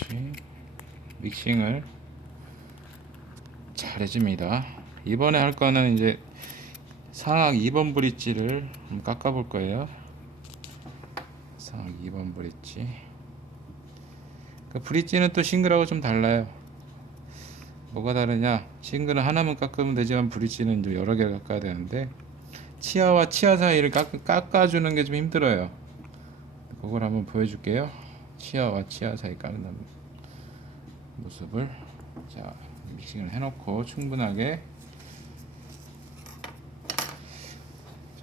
그렇지. 믹싱을 잘 해줍니다. 이번에 할 거는 이제 상악 2번 브릿지를 한번 깎아 볼 거예요. 상악 2번 브릿지. 그 브릿지는 또 싱글하고 좀 달라요. 뭐가 다르냐? 싱글은 하나만 깎으면 되지만 브릿지는 좀 여러 개를 깎아야 되는데 치아와 치아 사이를 깎아주는 게 좀 힘들어요. 그걸 한번 보여줄게요. 치아와 치아 사이 깎는 모습을. 자, 믹싱을 해놓고 충분하게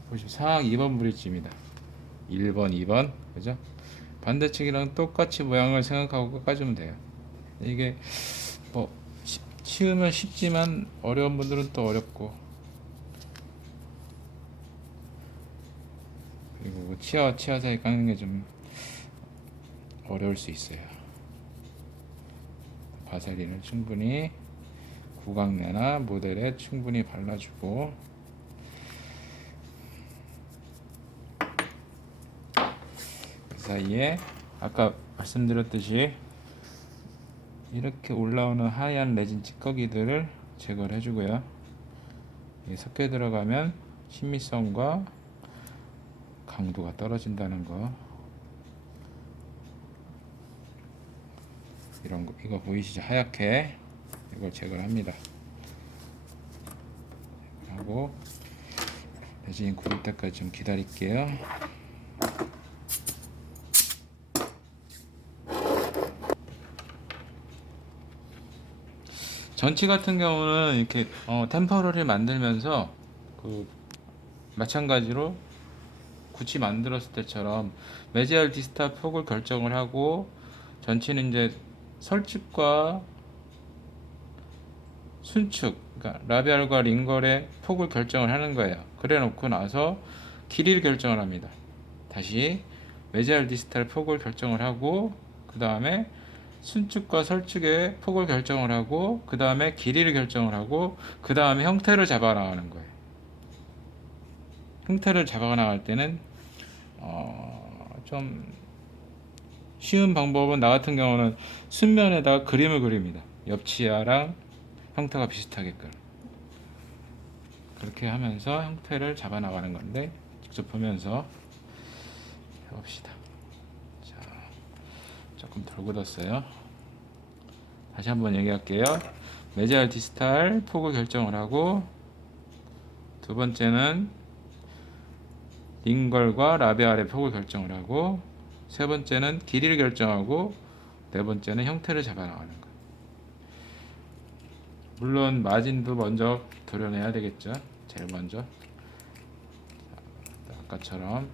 보시면 상악 2번 브릿지입니다. 1번, 2번, 그죠? 반대측이랑 똑같이 모양을 생각하고 깎아주면 돼요. 이게 뭐 쉬우면 쉽지만 어려운 분들은 또 어렵고, 그리고 치아와 치아 사이 깎는 게 좀 어려울 수 있어요. 바세린을 충분히 구강내나 모델에 충분히 발라주고, 그 사이에 아까 말씀드렸듯이 이렇게 올라오는 하얀 레진 찌꺼기들을 제거를 해주고요. 섞여 들어가면 신미성과 강도가 떨어진다는 거, 이런 거, 이거 보이시죠? 하얗게 이걸 제거를 합니다. 하고 레진이 굳을 때까지 좀 기다릴게요. 전치 같은 경우는 이렇게 템퍼러를 만들면서 그 마찬가지로 굳이 만들었을 때처럼 메지알 디스탈 폭을 결정을 하고, 전치는 이제 설축과 순축, 그러니까 라비알과 링걸의 폭을 결정을 하는 거예요. 그래 놓고 나서 길이를 결정을 합니다. 다시 메지알 디스탈 폭을 결정을 하고, 그 다음에 순축과 설축의 폭을 결정을 하고, 그 다음에 길이를 결정을 하고, 그 다음에 형태를 잡아 나가는 거예요. 형태를 잡아 나갈 때는 좀 쉬운 방법은, 나 같은 경우는 순면에다가 그림을 그립니다. 옆치아랑 형태가 비슷하게끔. 그렇게 하면서 형태를 잡아 나가는 건데, 직접 보면서 해봅시다. 자, 조금 덜 굳었어요. 다시 한번 얘기할게요. 메지알 디스탈 폭을 결정을 하고, 두 번째는 링걸과 라비알의 폭을 결정을 하고, 세 번째는 길이를 결정하고, 네 번째는 형태를 잡아 나가는 거. 물론 마진도 먼저 도려내야 되겠죠. 제일 먼저 아까처럼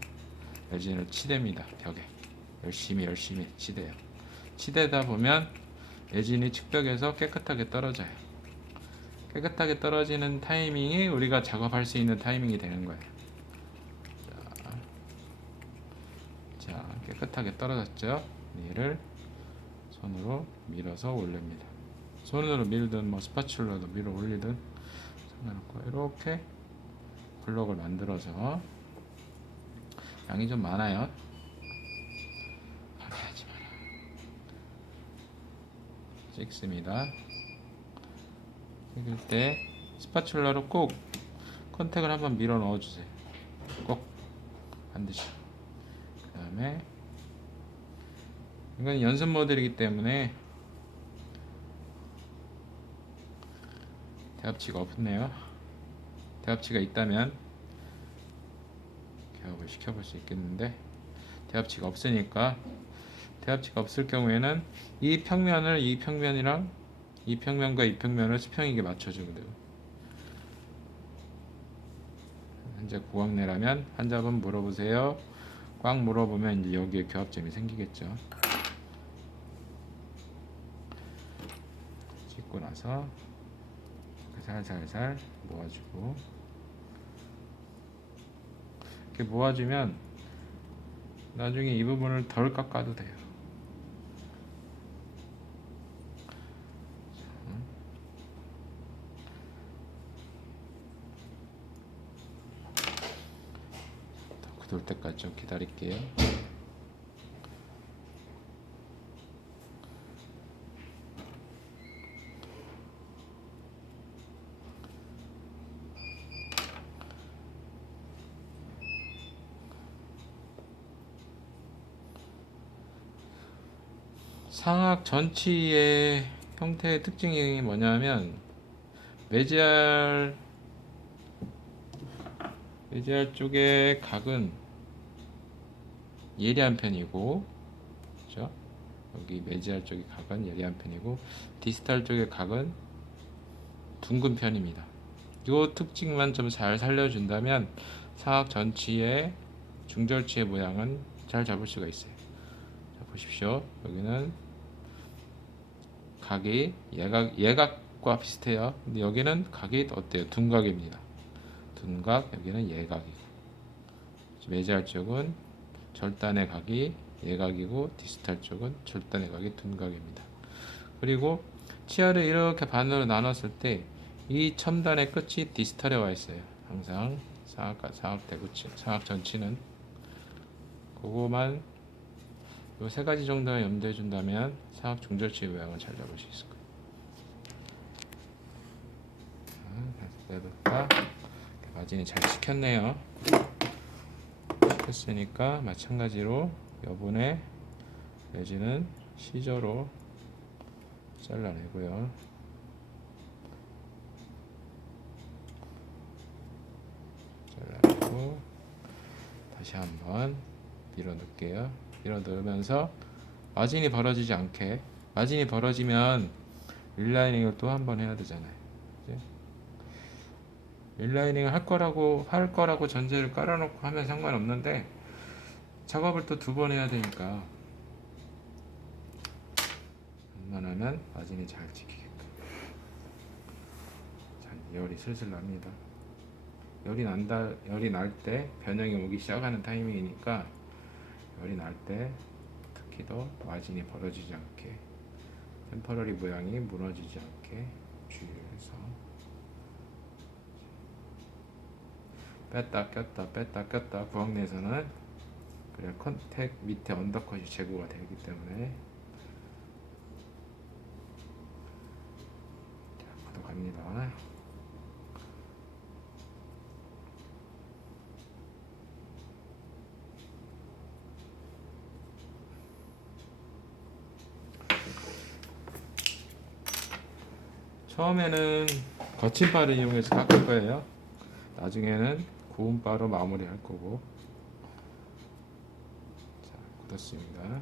레진을 치댑니다. 벽에 열심히 치대요. 치대다 보면 레진이 측벽에서 깨끗하게 떨어져요. 깨끗하게 떨어지는 타이밍이 우리가 작업할 수 있는 타이밍이 되는 거예요. 자, 깨끗하게 떨어졌죠. 얘를 손으로 밀어서 올립니다. 손으로 밀든 뭐 스파츌러로 밀어 올리든 상관없고, 이렇게 블럭을 만들어서, 양이 좀 많아요. 방해하지 마라. 찍습니다. 찍을 때 스파츌러로 꼭 컨택을 한번 밀어 넣어주세요. 꼭 반드시. 그 다음에 이건 연습 모델이기 때문에 대합치가 없네요. 대합치가 있다면 개업을 시켜볼 수 있겠는데, 대합치가 없으니까, 대합치가 없을 경우에는 이 평면을 이 평면이랑 이 평면과 이 평면을 수평이게 맞춰주거든요. 현재 고강내라면 환자분 물어보세요. 꽉 물어보면 이제 여기에 교합점이 생기겠죠. 찍고 나서 살살살 모아주고, 이렇게 모아주면 나중에 이 부분을 덜 깎아도 돼요. 더 굳을 때까지 좀 기다릴게요. 상악 전치의 형태의 특징이 뭐냐면 메지알 쪽의 각은 예리한 편이고, 그죠? 여기 메지알 쪽의 각은 예리한 편이고 디스탈 쪽의 각은 둥근 편입니다. 이 특징만 좀 잘 살려준다면 상악 전치의 중절치의 모양은 잘 잡을 수가 있어요. 자, 보십시오. 여기는 각이 예각과 비슷해요. 근데 여기는 각이 어때요? 둔각입니다. 둔각, 여기는 예각이고. 메지알 쪽은 절단의 각이 예각이고 디스탈 쪽은 절단의 각이 둔각입니다. 그리고 치아를 이렇게 반으로 나눴을 때 이 첨단의 끝이 디스탈에 와 있어요. 항상 상악 대구치, 상악 전치는 그거만 요 세 가지 정도만 염두해 준다면 상악 중절치 모양을 잘 잡을 수 있을 거예요. 자, 마진이 잘 찍혔네요. 찍혔으니까 마찬가지로 요번에 내지는 시저로 잘라내고요. 잘라내고 다시 한번 밀어 넣을게요. 밀어 넣으면서 마진이 벌어지지 않게, 마진이 벌어지면 릴라이닝을 또 한 번 해야 되잖아요. 그치? 릴라이닝을 할 거라고 전제를 깔아놓고 하면 상관없는데 작업을 또 두 번 해야 되니까 웬만하면 마진이 잘 지키게끔. 자, 열이 슬슬 납니다. 열이 날 때 변형이 오기 시작하는 타이밍이니까 열이 날 때 특히 더 마진이 벌어지지 않게, 템퍼러리 모양이 무너지지 않게 주의해서 뺐다 꼈다 부엌 내에서는 그래야 컨택 밑에 언더컷이 제거가 되기 때문에. 자, 걷어갑니다. 처음에는 거친 바를 이용해서 깎을 거예요. 나중에는 고운 바로 마무리 할 거고. 자, 굳었습니다.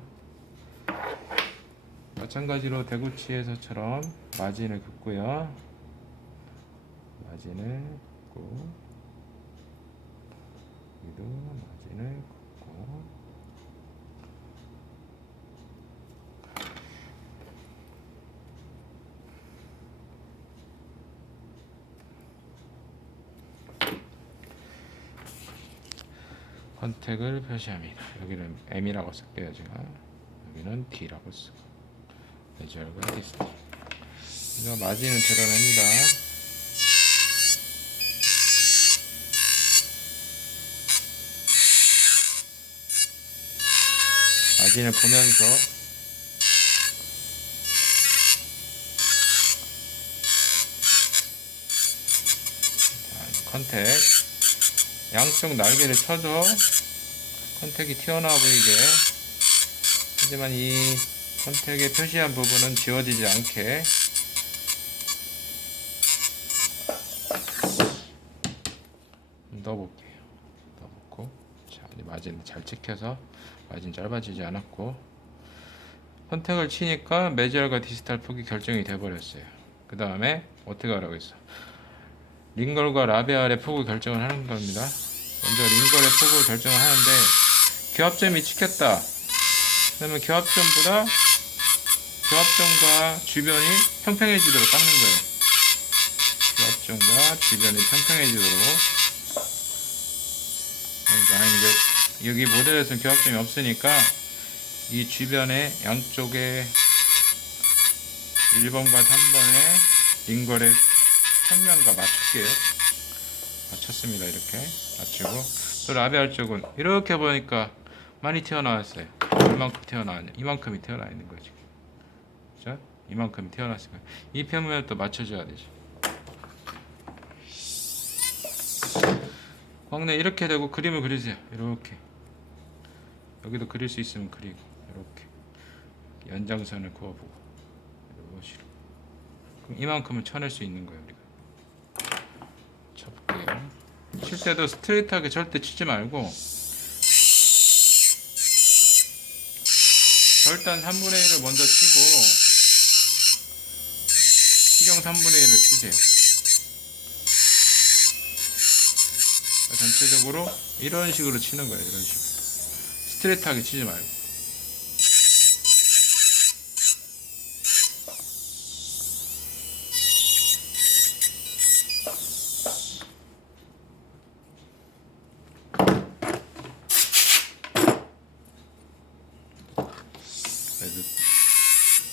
마찬가지로 대구치에서처럼 마진을 긋고요. 마진을 긋고, 여기도 마진을 긋고, 컨택을 표시합니다. 여기는 M이라고 쓸게요, 제가. 여기는 D라고 쓰고. 메저과 디스트. 이거 마진을 드러냅니다. 마진을 보면서 자, 컨택. 양쪽 날개를 쳐줘. 컨택이 튀어나와 보이게. 하지만 이 컨택에 표시한 부분은 지워지지 않게 넣어볼게요. 넣어놓고, 자, 이제 마진 잘 찍혀서 마진 짧아지지 않았고, 컨택을 치니까 메지얼과 디스탈 폭이 결정이 돼버렸어요. 그 다음에 어떻게 하라고 했어? 링걸과 라비알의 폭을 결정을 하는 겁니다. 먼저 링걸의 폭을 결정을 하는데 교합점이 찍혔다. 그러면 교합점과 주변이 평평해지도록 깎는 거예요. 교합점과 주변이 평평해지도록. 그러니까 이제 여기 모델에서는 교합점이 없으니까 이 주변의 양쪽에 1번과 3번의 링걸의 평면과 맞출게요. 맞췄습니다. 이렇게 맞추고, 또 라비알 쪽은 이렇게 보니까 많이 튀어나왔어요. 얼만큼 튀어나왔냐? 이만큼이 튀어나와 있는 거죠. 그죠? 이만큼이 튀어나왔으니까 이 평면을 또 맞춰줘야 되죠. 광내 이렇게 되고 그림을 그리세요. 이렇게. 여기도 그릴 수 있으면 그리고 이렇게 연장선을 그어보고 이런 식으로. 그럼 이만큼은 쳐낼 수 있는 거예요. 우리가 쳐볼게요. 칠 때도 스트레이트하게 절대 치지 말고 절단 3분의 1을 먼저 치고 시경 3분의 1을 치세요. 전체적으로 이런 식으로 치는 거예요. 이런 식으로 스트레이트하게 치지 말고.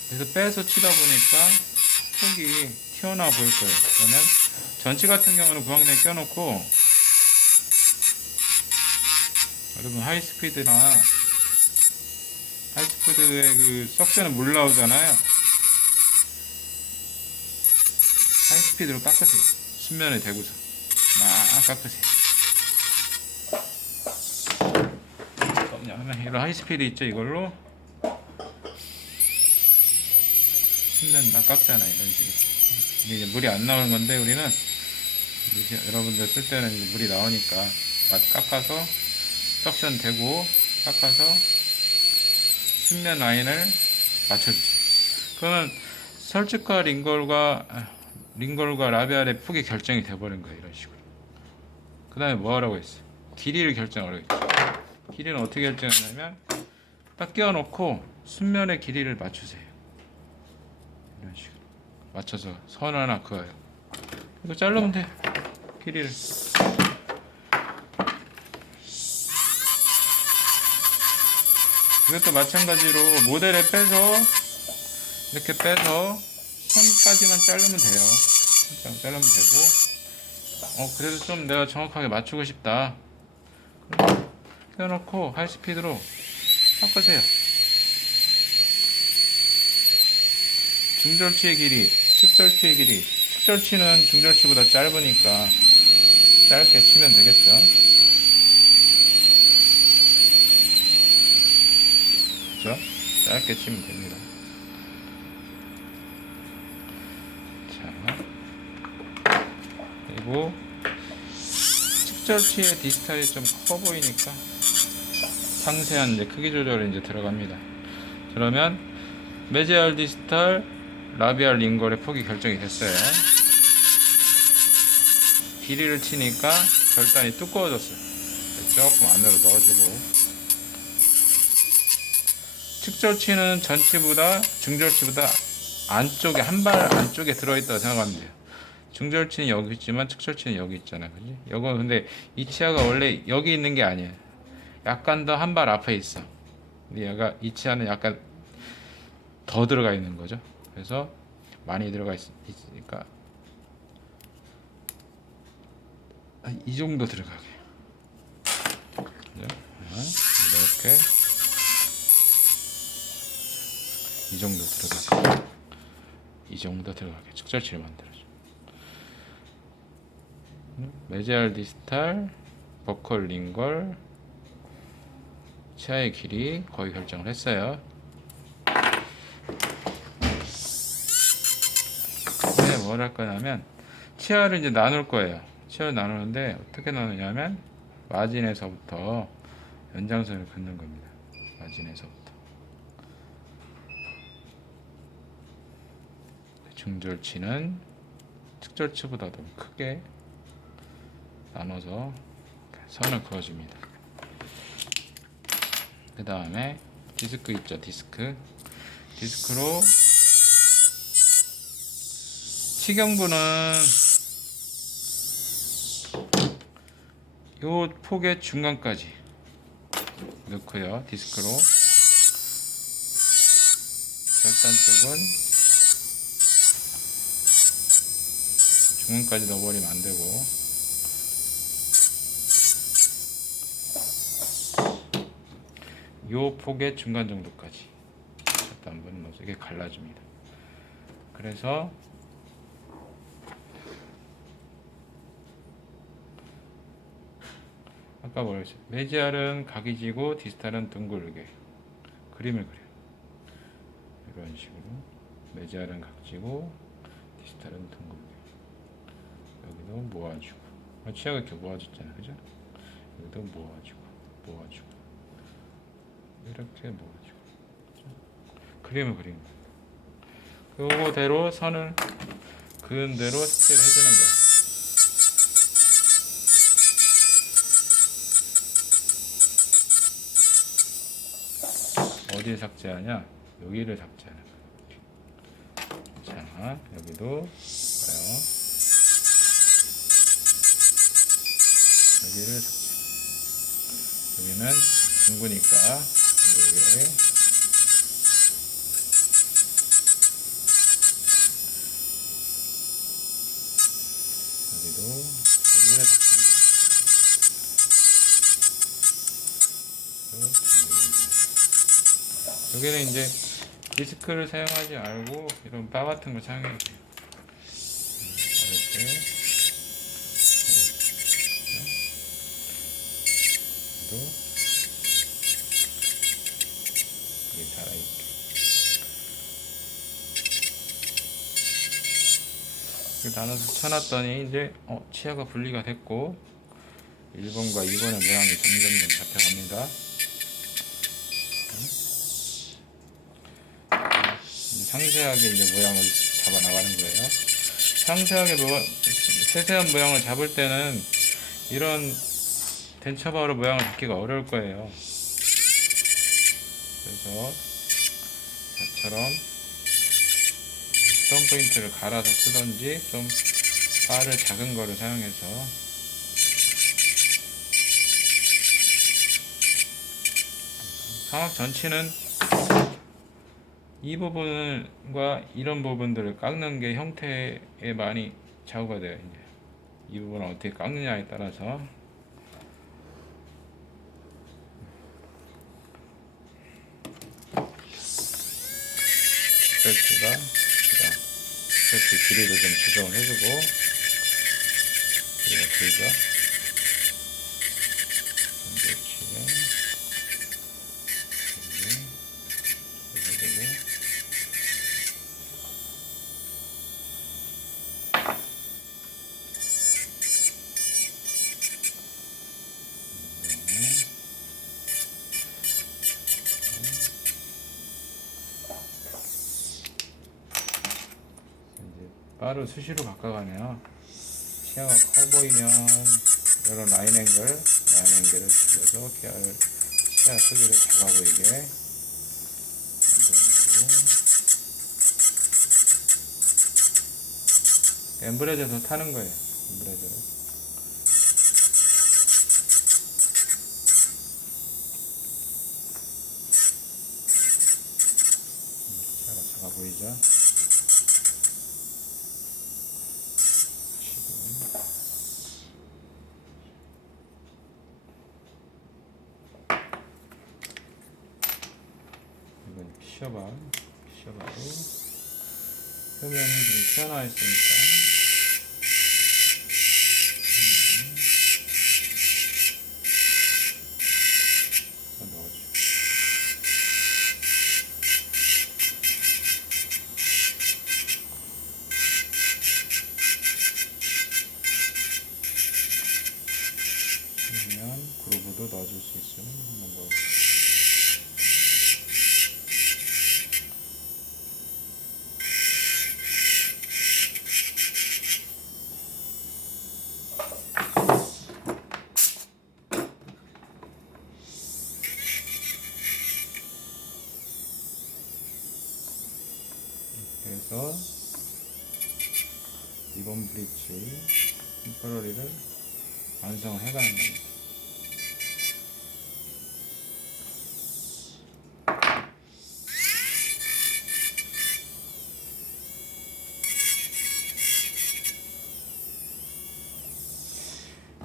그래서 빼서 치다 보니까 폭이 튀어나와 보일 거예요. 그러면 전치 같은 경우는 구황내에 껴놓고, 여러분 하이스피드의 그 석션은 물 나오잖아요. 하이스피드로 깎으세요. 순면에 대고서 막 깎으세요. 이런 하이스피드 있죠. 이걸로 순면 막 깎잖아요. 이런 식으로. 이제 물이 안 나오는 건데, 우리는 이제 여러분들 쓸 때는 이제 물이 나오니까 막 깎아서 석션 대고 깎아서 순면 라인을 맞춰주세요. 그러면 설치과 링걸과 라비알의 폭이 결정이 돼버린 거예요. 이런 식으로. 그 다음에 뭐 하라고 했어요? 길이를 결정하라고 했죠. 길이는 어떻게 결정하냐면 딱 끼워놓고 순면의 길이를 맞추세요. 이런 식으로 맞춰서 선 하나 그어요. 이거 자르면 돼. 길이를. 이것도 마찬가지로 모델에 빼서 이렇게 빼서 선까지만 자르면 돼요. 선까지 자르면 되고, 그래도 좀 내가 정확하게 맞추고 싶다. 껴놓고 하이스피드로 섞으세요. 중절치의 길이, 측절치의 길이. 측절치는 중절치보다 짧으니까 짧게 치면 되겠죠. 그렇죠? 짧게 치면 됩니다. 자, 그리고 측절치의 디스탈이 좀 커 보이니까 상세한 이제 크기 조절이 이제 들어갑니다. 그러면 메지알 디스탈 라비알 링걸의 폭이 결정이 됐어요. 길이를 치니까 절단이 두꺼워졌어요. 조금 안으로 넣어주고, 측절치는 전치보다 중절치보다 안쪽에 한 발 안쪽에 들어있다고 생각하면 돼요. 중절치는 여기 있지만 측절치는 여기 있잖아요. 그지? 이거 근데 이 치아가 원래 여기 있는 게 아니에요. 약간 더 한 발 앞에 있어. 근데 얘가 이 치아는 약간 더 들어가 있는 거죠. 그래서 많이 들어가 있으니까 이 정도 들어가게. 이렇게 이 정도 들어가게. 이 정도 들어가게. 측절치를 만들어줘. 메지알 디스탈 버컬 링걸 치아의 길이 거의 결정을 했어요. 이제 뭘 할 거냐면 치아를 이제 나눌 거예요. 치아를 나누는데 어떻게 나누냐면 마진에서부터 연장선을 긋는 겁니다. 마진에서부터 중절치는 측절치보다 더 크게 나눠서 선을 그어줍니다. 그 다음에 디스크 있죠. 디스크로 치경부는 요 폭의 중간까지 넣고요. 디스크로 절단 쪽은 중간까지 넣어버리면 안 되고, 요 폭의 중간 정도까지 절단 부분 넣어서 이게 갈라집니다. 그래서 아까 뭐라 했어요? 메지알은 각이 지고 디스탈은 둥글게 그림을 그려요. 이런 식으로 메지알은 각지고 디스탈은 둥글게. 여기도 모아주고. 치아가 이렇게 모아졌잖아, 그죠? 여기도 모아주고 이렇게 모아주고. 그림을 그리는 거야. 그거대로 선을 그은 대로 삭제를 해주는 거야. 어디에 삭제하냐? 여기를 삭제하는 거야. 자, 여기도 봐요. 여기를 삭제. 여기는 둥그니까 둥글게. 여기를 삭제. 여기는 이제 디스크를 사용하지 말고 이런 바 같은 걸 사용해도 돼요. 이렇게 또 여기 달아있게. 이렇게 나눠서 쳐놨더니 이제 치아가 분리가 됐고 1번과 2번의 모양이 점점 잡혀갑니다. 상세하게 이제 모양을 잡아 나가는 거예요. 상세하게 세세한 모양을 잡을 때는 이런 덴처바로 모양을 잡기가 어려울 거예요. 그래서 저처럼 스톤 포인트를 갈아서 쓰던지 좀 바를 작은 거를 사용해서 상악 전치는 이 부분과 이런 부분들을 깎는 게 형태에 많이 좌우가 돼요. 이제 이 부분을 어떻게 깎느냐에 따라서 스트레치 길이를 좀 조정을 해주고 길이가 길죠. 바로 수시로 바꿔가네요. 치아가 커 보이면 이런 라인 앵글을 줄여서 치아 크기를 작아 보이게 만들어주고 엠브레드에서 타는 거예요. 엠브레드로 치아가 작아 보이죠? 피셔바로 표면이 좀 튀어나와 있으니까 넣어주고 그러면 그루브도 넣어줄 수 있으면 한번 넣어주고 그래서 이번 브릿지 템퍼러리를 완성을 해가는 겁니다.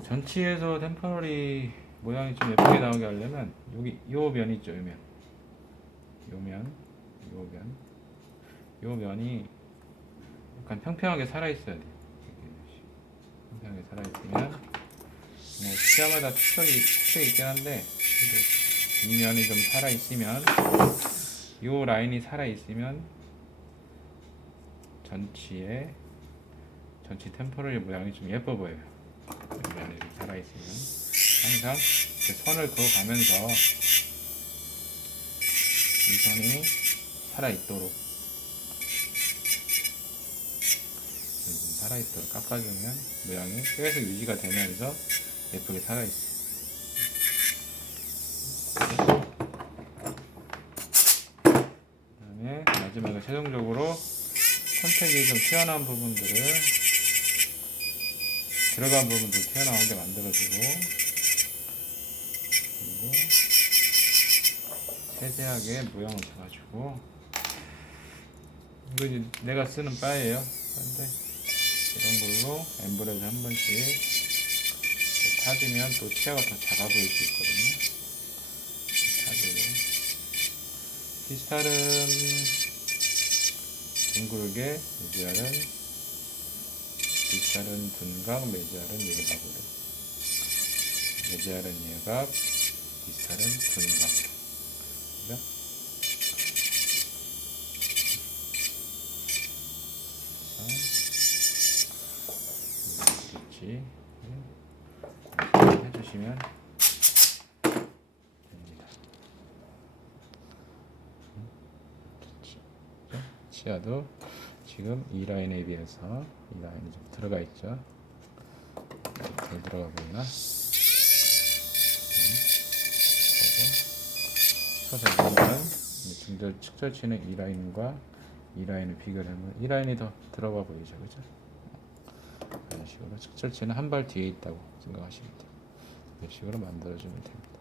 전치에서 템퍼러리 모양이 좀 예쁘게 나오게 하려면 여기 요 면 있죠, 요 면이 약간 평평하게 살아 있어야 돼요. 평평하게 살아 있으면 뭐 치아마다 특색이 있긴 한데 이 면이 좀 살아 있으면 이 라인이 살아 있으면 전체 템포럴 모양이 좀 예뻐 보여요. 이 라인이 살아 있으면 항상 이렇게 선을 그어가면서 이 선이 살아 있도록 깎아주면 모양이 계속 유지가 되면서 예쁘게 살아 있어요. 그다음에 마지막에 최종적으로 선택이 좀 튀어나온 부분들을 들어간 부분들 튀어나오게 만들어주고, 그리고 세세하게 모양을 잡아주고. 이거 이제 내가 쓰는 바예요. 근데 이런 걸로 엠브레드 한 번씩 타주면 또 치아가 더 작아 보일 수 있거든요. 타주고, 피스탈은 둥글게, 피스탈은 둔각, 메지알은 예각으로, 메지알은 예각, 피스탈은 둔각으로. 그죠? 그렇지. 해주시면 됩니다. 그렇지. 치아도 지금 이 라인에 비해서 이 라인이 좀 들어가 있죠. 덜 들어가 보이나? 서서 보면 중절 측절치는 이 라인과 이 라인을 비교를 하면 이 라인이 더 들어가 보이죠, 그죠? 이런 식으로 측절치는 한 발 뒤에 있다고 생각하시면 돼요. 이런 식으로 만들어주면 됩니다.